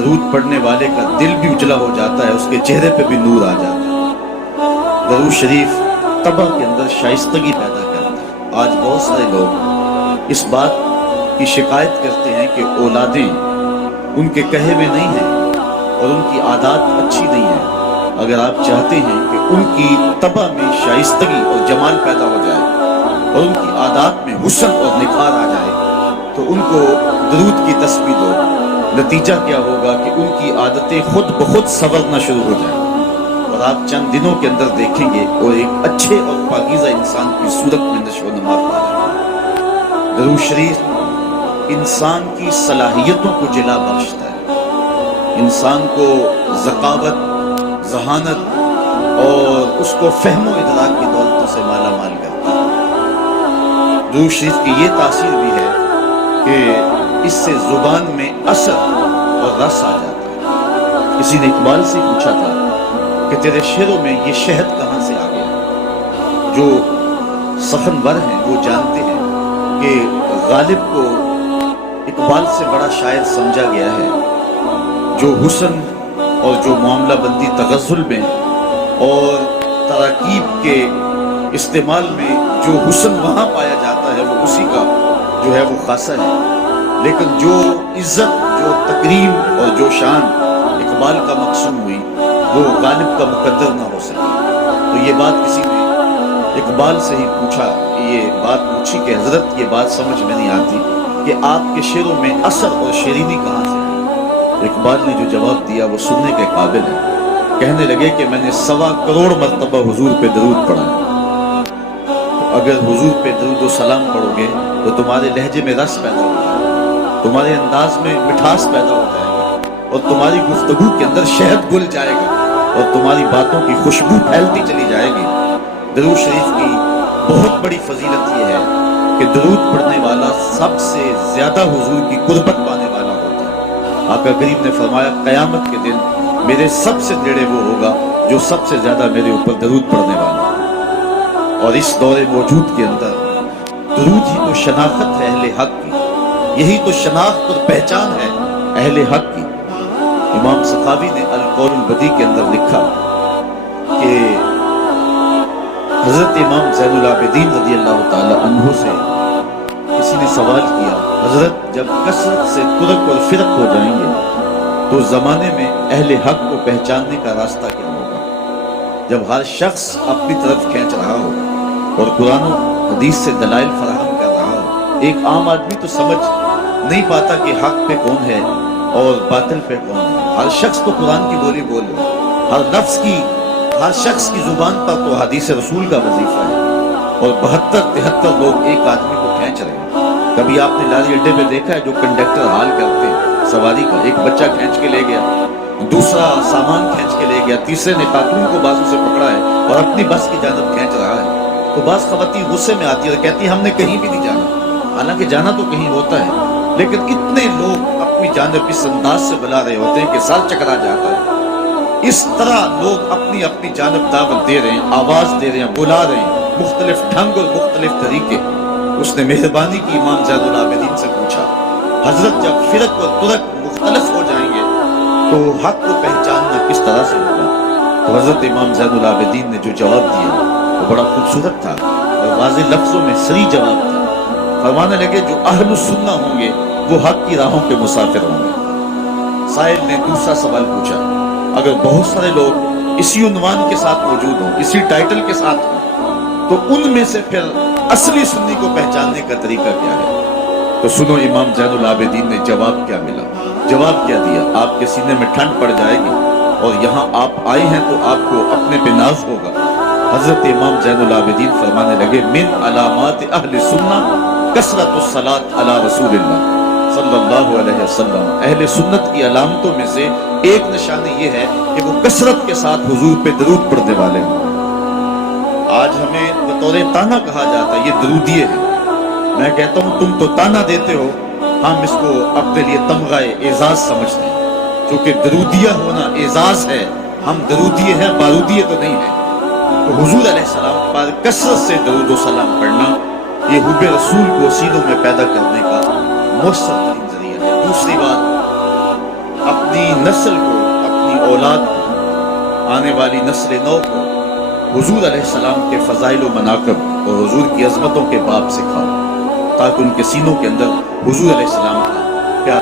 درود پڑھنے والے کا دل بھی اجلا ہو جاتا ہے، اس کے چہرے پہ بھی نور آ جاتا ہے۔ درود شریف طبع کے اندر شائستگی پیدا کرتا ہے۔ آج بہت سارے لوگ اس بات کی شکایت کرتے ہیں کہ اولادیں ان کے کہے میں نہیں ہیں اور ان کی عادات اچھی نہیں ہیں۔ اگر آپ چاہتے ہیں کہ ان کی طبع میں شائستگی اور جمال پیدا ہو جائے اور ان کی عادات میں حسن اور نکھار آ جائے تو ان کو درود کی تسبیح دو۔ نتیجہ کیا ہوگا کہ ان کی عادتیں خود بخود سنورنا شروع ہو جائیں اور آپ چند دنوں کے اندر دیکھیں گے اور ایک اچھے اور پاکیزہ انسان کی صورت میں نشو و نما پا رہے ہیں۔ درود شریف انسان کی صلاحیتوں کو جلا بخشتا ہے، انسان کو ذکاوت، ذہانت اور اس کو فہم و ادراک کی دولتوں سے مالا مال کرتا ہے۔ درود شریف کی یہ تاثیر بھی ہے کہ اس سے زبان میں اثر اور رس آ جاتا ہے۔ کسی نے اقبال سے پوچھا تھا کہ تیرے شعروں میں یہ شہد کہاں سے آ گیا؟ جو سخنور ہیں وہ جانتے ہیں کہ غالب کو اقبال سے بڑا شاعر سمجھا گیا ہے، جو حسن اور جو معاملہ بندی تغزل میں اور تراکیب کے استعمال میں جو حسن وہاں پایا جاتا ہے وہ اسی کا جو ہے وہ خاصہ ہے، لیکن جو عزت، جو تکریم اور جو شان اقبال کا مقصود ہوئی وہ غالب کا مقدر نہ ہو سکی۔ تو یہ بات کسی نے اقبال سے ہی پوچھا، یہ بات پوچھی کہ حضرت یہ بات سمجھ میں نہیں آتی کہ آپ کے شعروں میں اثر اور شیرینی کہاں سے ہے؟ اقبال نے جو جواب دیا وہ سننے کے قابل ہے۔ کہنے لگے کہ میں نے 1.25 کروڑ مرتبہ حضور پہ درود پڑھا ہے۔ اگر حضور پہ درود و سلام پڑھو گے تو تمہارے لہجے میں رس پیدا ہو جائے گا، تمہارے انداز میں مٹھاس پیدا ہو جائے گا اور تمہاری گفتگو کے اندر شہد گل جائے گا اور تمہاری باتوں کی خوشبو پھیلتی چلی جائے گی۔ درود شریف کی بہت بڑی فضیلت یہ ہے کہ درود پڑھنے والا سب سے زیادہ حضور کی قربت پانے والا ہوتا ہے۔ آقا کریم نے فرمایا قیامت کے دن میرے سب سے نیڑے وہ ہوگا جو سب سے زیادہ میرے اوپر درود پڑھنے والا ہے۔ اور اس دور موجود کے اندر درود ہی تو شناخت ہے اہل حق کی، یہی تو شناخت اور پہچان ہے اہل حق کی۔ امام سخاوی نے القول البدیع کے اندر لکھا کہ حضرت امام زین العابدین رضی اللہ تعالی عنہ سے کسی نے سوال کیا، حضرت جب کثرت سے ترک اور فرق ہو جائیں گے تو زمانے میں اہل حق کو پہچاننے کا راستہ کیا ہوگا؟ جب ہر شخص اپنی طرف کھینچ رہا ہو اور قرآن و حدیث سے دلائل فراہم کر رہا ہو، ایک عام آدمی تو سمجھ نہیں پاتا کہ حق پہ کون ہے اور باطل پہ کون ہے۔ ہر شخص تو قرآن کی بولی بول رہا ہے، ہر شخص کی زبان پر تو حدیث رسول کا وظیفہ ہے، اور 72-73 لوگ ایک آدمی کو کھینچ رہے ہیں۔ کبھی آپ نے لاری اڈے پہ دیکھا ہے جو کنڈکٹر حال کرتے ہیں سواری کا، ایک بچہ کھینچ کے لے گیا، دوسرا سامان کھینچ کے لے گیا، تیسرے نے خاتون کو بازو سے پکڑا ہے اور اپنی بس کی جانب کھینچ رہا ہے۔ تو بعض خواتین غصے میں آتی ہے اور کہتی ہیں ہم نے کہیں بھی نہیں جانا، حالانکہ جانا تو کہیں ہوتا ہے، لیکن اتنے لوگ اپنی جانب اس انداز سے بلا رہے ہوتے ہیں کہ سال چکرا جاتا ہے۔ اس طرح لوگ اپنی اپنی جانب دعوت دے رہے ہیں، آواز دے رہے ہیں، بلا رہے ہیں، مختلف ڈھنگ اور مختلف طریقے۔ اس نے مہربانی کی امام زین العابدین سے پوچھا، حضرت جب فرق اور ترک مختلف ہو جائیں گے تو حق کو پہچاننا کس طرح سے ہوگا؟ تو حضرت امام زین العابدین نے جو جواب دیا وہ بڑا خوبصورت تھا اور واضح لفظوں میں صریح جواب تھا۔ فرمانے لگے جو اہل السنہ ہوں گے وہ حق کی راہوں کے مسافر ہوں گے۔ سائل نے دوسرا سوال پوچھا، اگر بہت سارے لوگ اسی عنوان کے ساتھ موجود ہوں، اسی ٹائٹل کے ساتھ ہوں، تو ان میں سے پھر اصلی سنی کو پہچاننے کا طریقہ کیا ہے؟ تو سنو امام زین العابدین نے جواب کیا ملا، جواب کیا دیا، آپ کے سینے میں ٹھنڈ پڑ جائے گی اور یہاں آپ آئے ہیں تو آپ کو اپنے پہ ناز ہوگا۔ حضرت امام زین العابدین فرمانے لگے من علامات اہل سنہ کثرت الصلاۃ علی رسول اللہ صلی اللہ علیہ وسلم۔ اہل سنت کی علامتوں میں سے ایک نشانی یہ ہے کہ وہ کثرت کے ساتھ حضور پہ درود پڑھنے والے ہیں۔ آج ہمیں بطور تانا کہا جاتا ہے یہ درودیے ہیں، میں کہتا ہوں تم تو تانا دیتے ہو، ہم اس کو اپنے لیے تمغہ اعزاز سمجھتے ہیں، کیونکہ درودیہ ہونا اعزاز ہے، ہم درودیے ہیں، بارودیے تو نہیں ہیں۔ تو حضور علیہ السلام پر کثرت سے درود و سلام پڑھنا یہ حب رسول کو سینوں میں پیدا کرنے کا مؤثر ترین ذریعہ ہے۔ دوسری بات، اپنی نسل کو، اپنی اولاد کو، آنے والی نسل نو کو حضور علیہ السلام کے فضائل و مناقب اور حضور کی عظمتوں کے باب سکھاؤ، تاکہ ان کے سینوں کے اندر حضور علیہ السلام